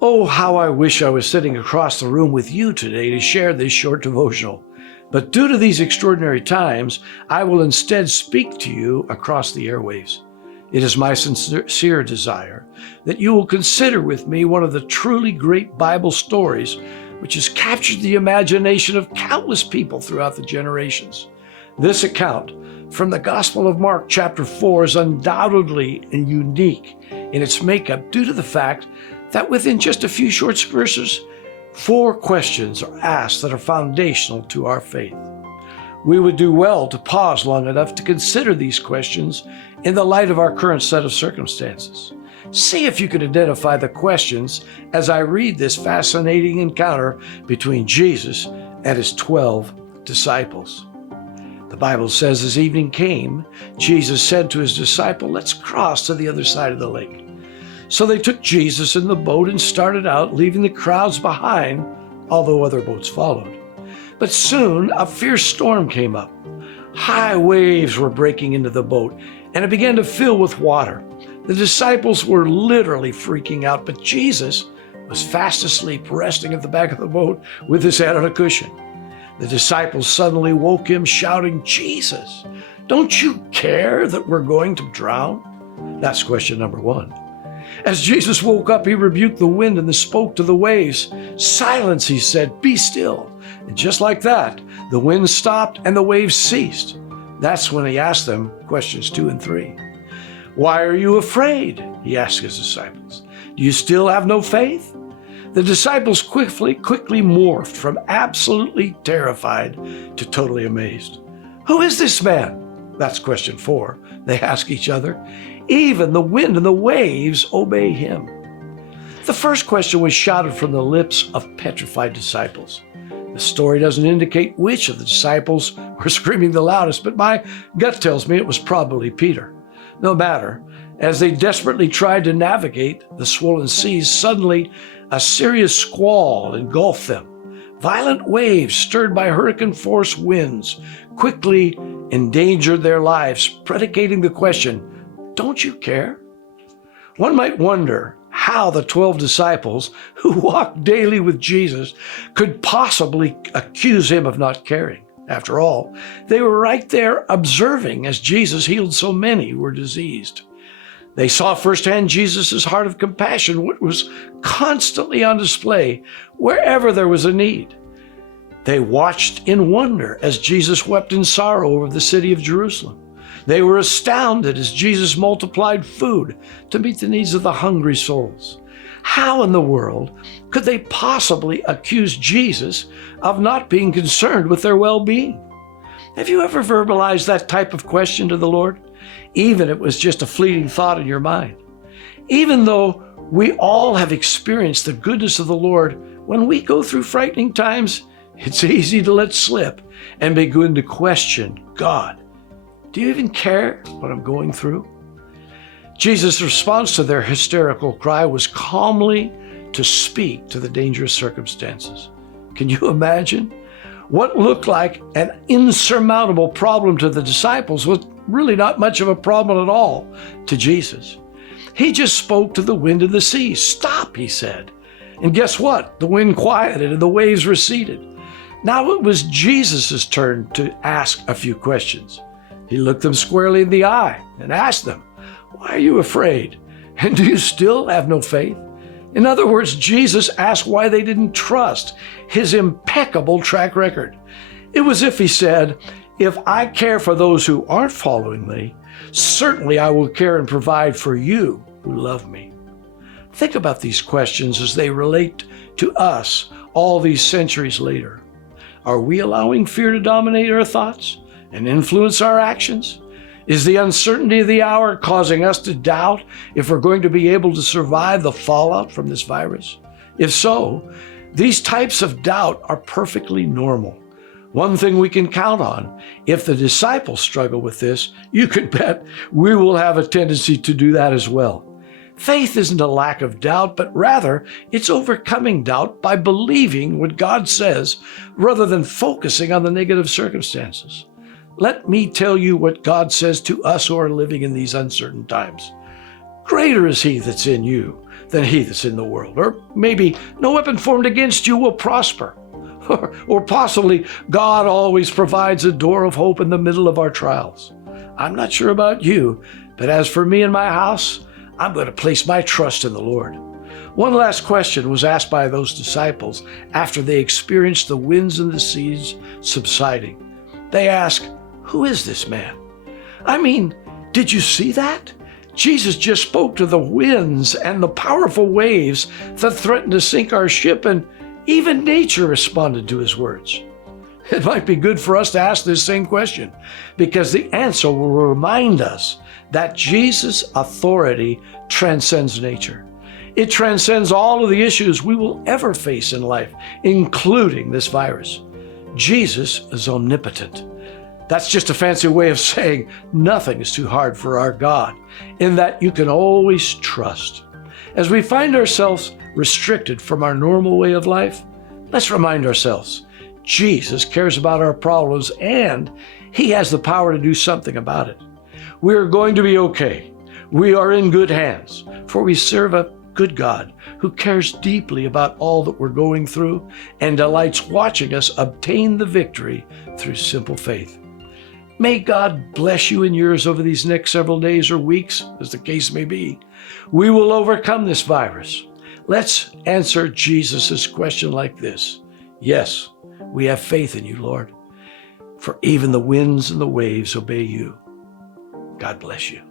Oh, how I wish I was sitting across the room with you today to share this short devotional. But due to these extraordinary times, I will instead speak to you across the airwaves. It is my sincere desire that you will consider with me one of the truly great Bible stories which has captured the imagination of countless people throughout the generations. This account from the Gospel of Mark chapter 4 is undoubtedly unique in its makeup due to the fact that within just a few short verses, 4 questions are asked that are foundational to our faith. We would do well to pause long enough to consider these questions in the light of our current set of circumstances. See if you can identify the questions as I read this fascinating encounter between Jesus and his 12 disciples. The Bible says, as evening came, Jesus said to his disciple, "Let's cross to the other side of the lake." So they took Jesus in the boat and started out, leaving the crowds behind, although other boats followed. But soon a fierce storm came up. High waves were breaking into the boat, and it began to fill with water. The disciples were literally freaking out, but Jesus was fast asleep, resting at the back of the boat with his head on a cushion. The disciples suddenly woke him, shouting, "Jesus, don't you care that we're going to drown?" That's question number 1. As Jesus woke up, he rebuked the wind and spoke to the waves. "Silence," he said, "be still." And just like that, the wind stopped and the waves ceased. That's when he asked them questions 2 and 3. "Why are you afraid?" he asked his disciples. "Do you still have no faith?" The disciples quickly morphed from absolutely terrified to totally amazed. "Who is this man?" That's question 4. They ask each other. "Even the wind and the waves obey him." The first question was shouted from the lips of petrified disciples. The story doesn't indicate which of the disciples were screaming the loudest, but my gut tells me it was probably Peter. No matter, as they desperately tried to navigate the swollen seas, suddenly a serious squall engulfed them. Violent waves stirred by hurricane-force winds quickly endangered their lives, predicating the question, "Don't you care?" One might wonder how the 12 disciples who walked daily with Jesus could possibly accuse him of not caring. After all, they were right there observing as Jesus healed so many who were diseased. They saw firsthand Jesus' heart of compassion, which was constantly on display wherever there was a need. They watched in wonder as Jesus wept in sorrow over the city of Jerusalem. They were astounded as Jesus multiplied food to meet the needs of the hungry souls. How in the world could they possibly accuse Jesus of not being concerned with their well-being? Have you ever verbalized that type of question to the Lord? Even if it was just a fleeting thought in your mind. Even though we all have experienced the goodness of the Lord, when we go through frightening times, it's easy to let slip and begin to question God. Do you even care what I'm going through? Jesus' response to their hysterical cry was calmly to speak to the dangerous circumstances. Can you imagine? What looked like an insurmountable problem to the disciples was really not much of a problem at all to Jesus. He just spoke to the wind and the sea. "Stop," he said. And guess what? The wind quieted and the waves receded. Now it was Jesus' turn to ask a few questions. He looked them squarely in the eye and asked them, "Why are you afraid? And do you still have no faith?" In other words, Jesus asked why they didn't trust his impeccable track record. It was as if he said, "If I care for those who aren't following me, certainly I will care and provide for you who love me." Think about these questions as they relate to us all these centuries later. Are we allowing fear to dominate our thoughts and influence our actions? Is the uncertainty of the hour causing us to doubt if we're going to be able to survive the fallout from this virus? If so, these types of doubt are perfectly normal. One thing we can count on, if the disciples struggle with this, you can bet we will have a tendency to do that as well. Faith isn't a lack of doubt, but rather it's overcoming doubt by believing what God says rather than focusing on the negative circumstances. Let me tell you what God says to us who are living in these uncertain times. greater is he that's in you than he that's in the world. Or maybe no weapon formed against you will prosper. Or possibly God always provides a door of hope in the middle of our trials. I'm not sure about you, but as for me and my house, I'm going to place my trust in the Lord. One last question was asked by those disciples after they experienced the winds and the seas subsiding. They asked, "Who is this man?" I mean, did you see that? Jesus just spoke to the winds and the powerful waves that threatened to sink our ship, and even nature responded to his words. It might be good for us to ask this same question, because the answer will remind us that Jesus' authority transcends nature. It transcends all of the issues we will ever face in life, including this virus. Jesus is omnipotent. That's just a fancy way of saying nothing is too hard for our God, in that you can always trust. As we find ourselves restricted from our normal way of life, let's remind ourselves, Jesus cares about our problems and he has the power to do something about it. We are going to be okay. We are in good hands, for we serve a good God who cares deeply about all that we're going through and delights watching us obtain the victory through simple faith. May God bless you and yours over these next several days or weeks, as the case may be. We will overcome this virus. Let's answer Jesus' question like this. Yes, we have faith in you, Lord, for even the winds and the waves obey you. God bless you.